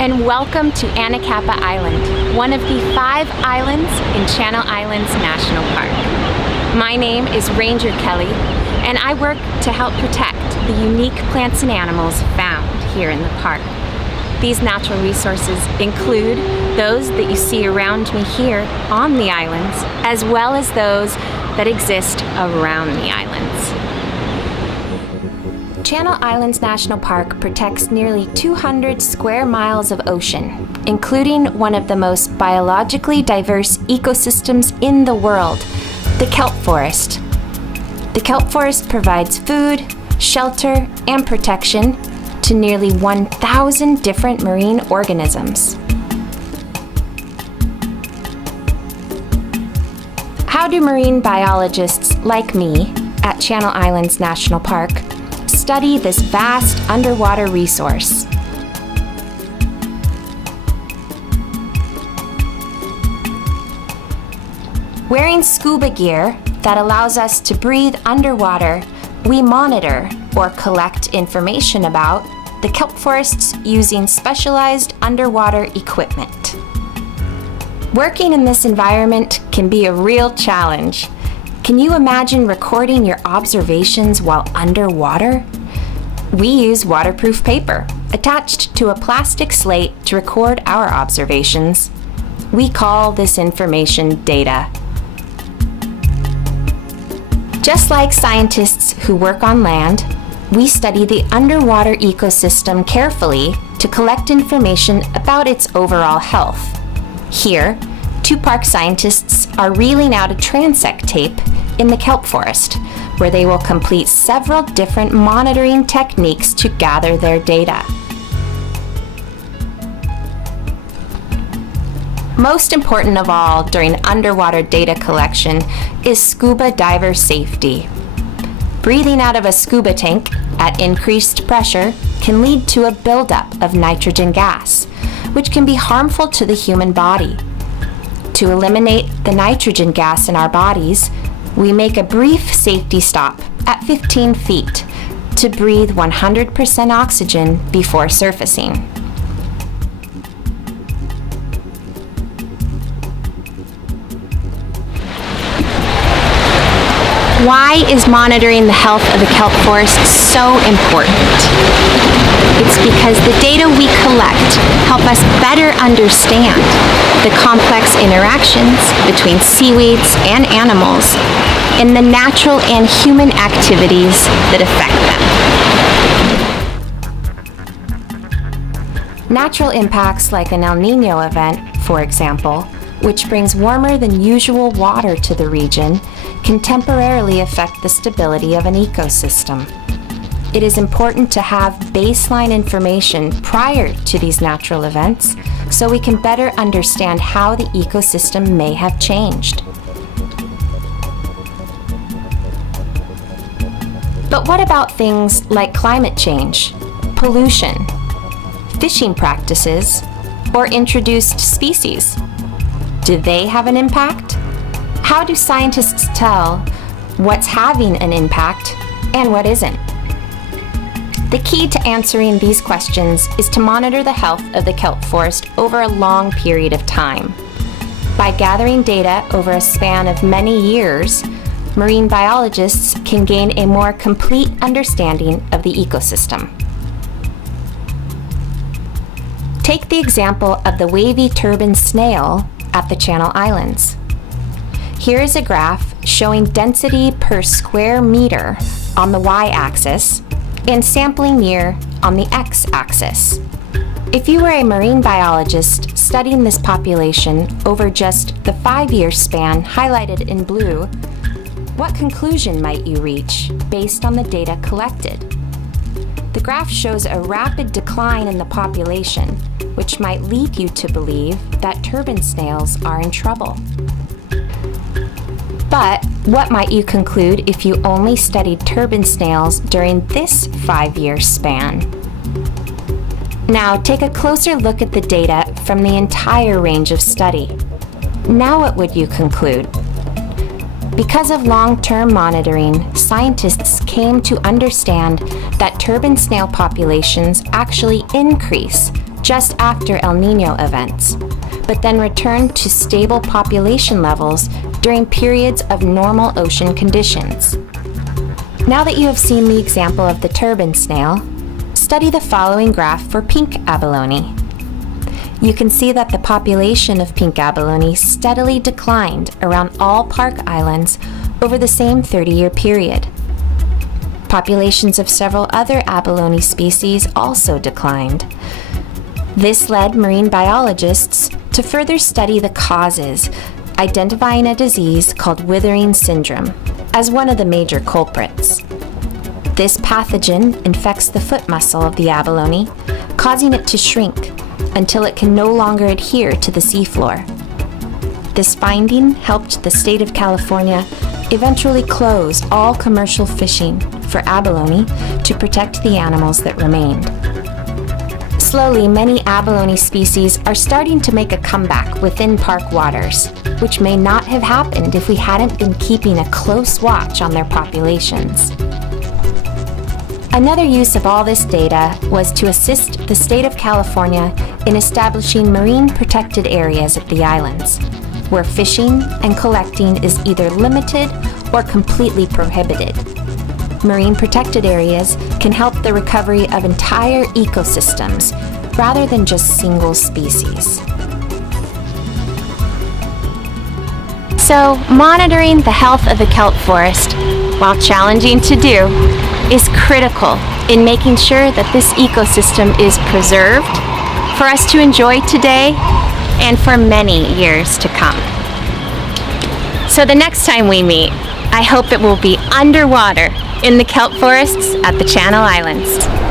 and welcome to Anacapa Island, one of the 5 islands in Channel Islands National Park. My name is Ranger Kelly, and I work to help protect the unique plants and animals found here in the park. These natural resources include those that you see around me here on the islands, as well as those that exist around the islands. Channel Islands National Park protects nearly 200 square miles of ocean, including one of the most biologically diverse ecosystems in the world, the kelp forest. The kelp forest provides food, shelter, and protection to nearly 1,000 different marine organisms. How do marine biologists like me at Channel Islands National Park study this vast underwater resource? Wearing scuba gear that allows us to breathe underwater, we monitor or collect information about the kelp forests using specialized underwater equipment. Working in this environment can be a real challenge. Can you imagine recording your observations while underwater? We use waterproof paper attached to a plastic slate to record our observations. We call this information data. Just like scientists who work on land, we study the underwater ecosystem carefully to collect information about its overall health. Here, 2 park scientists are reeling out a transect tape in the kelp forest, where they will complete several different monitoring techniques to gather their data. Most important of all during underwater data collection is scuba diver safety. Breathing out of a scuba tank at increased pressure can lead to a buildup of nitrogen gas, which can be harmful to the human body. To eliminate the nitrogen gas in our bodies, we make a brief safety stop at 15 feet to breathe 100% oxygen before surfacing. Why is monitoring the health of the kelp forest so important? It's because the data we collect help us better understand the complex interactions between seaweeds and animals and the natural and human activities that affect them. Natural impacts like an El Niño event, for example, which brings warmer than usual water to the region, can temporarily affect the stability of an ecosystem. It is important to have baseline information prior to these natural events so we can better understand how the ecosystem may have changed. But what about things like climate change, pollution, fishing practices, or introduced species? Do they have an impact? How do scientists tell what's having an impact and what isn't? The key to answering these questions is to monitor the health of the kelp forest over a long period of time. By gathering data over a span of many years, marine biologists can gain a more complete understanding of the ecosystem. Take the example of the wavy turban snail at the Channel Islands. Here is a graph showing density per square meter on the y-axis and sampling year on the x-axis. If you were a marine biologist studying this population over just the 5-year span highlighted in blue, what conclusion might you reach based on the data collected? The graph shows a rapid decline in the population, which might lead you to believe that turban snails are in trouble. But what might you conclude if you only studied turban snails during this 5-year span? Now take a closer look at the data from the entire range of study. Now what would you conclude? Because of long-term monitoring, scientists came to understand that turban snail populations actually increase just after El Niño events, but then return to stable population levels during periods of normal ocean conditions. Now that you have seen the example of the turban snail, study the following graph for pink abalone. You can see that the population of pink abalone steadily declined around all park islands over the same 30-year period. Populations of several other abalone species also declined. This led marine biologists to further study the causes, identifying a disease called withering syndrome as one of the major culprits. This pathogen infects the foot muscle of the abalone, causing it to shrink until it can no longer adhere to the seafloor. This finding helped the state of California eventually close all commercial fishing for abalone to protect the animals that remained. Slowly, many abalone species are starting to make a comeback within park waters, which may not have happened if we hadn't been keeping a close watch on their populations. Another use of all this data was to assist the state of California in establishing marine protected areas at the islands, where fishing and collecting is either limited or completely prohibited. Marine protected areas can help the recovery of entire ecosystems rather than just single species. So, monitoring the health of the kelp forest, while challenging to do, is critical in making sure that this ecosystem is preserved for us to enjoy today and for many years to come. So the next time we meet, I hope it will be underwater in the kelp forests at the Channel Islands.